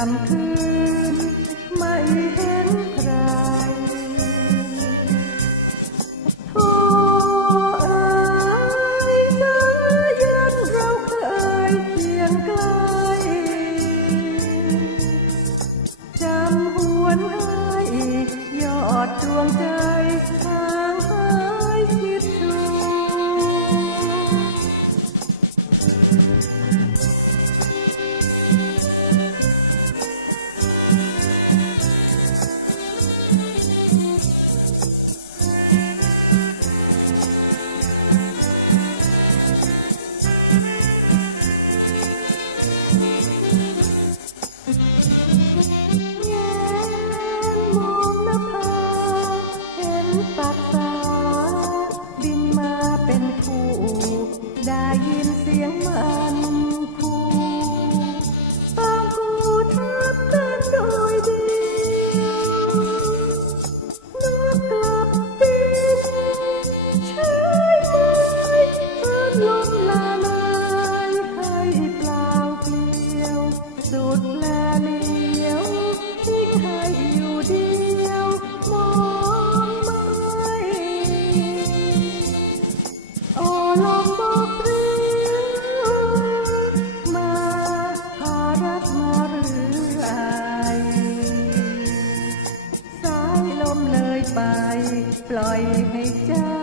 ามคืนไม่เห็นใครโอ้เอ้ยสยันเราเคยเคียงไกลจำหวนไยอดดวงใจ ยินเสียงมัน ปล่อยให้เจ้า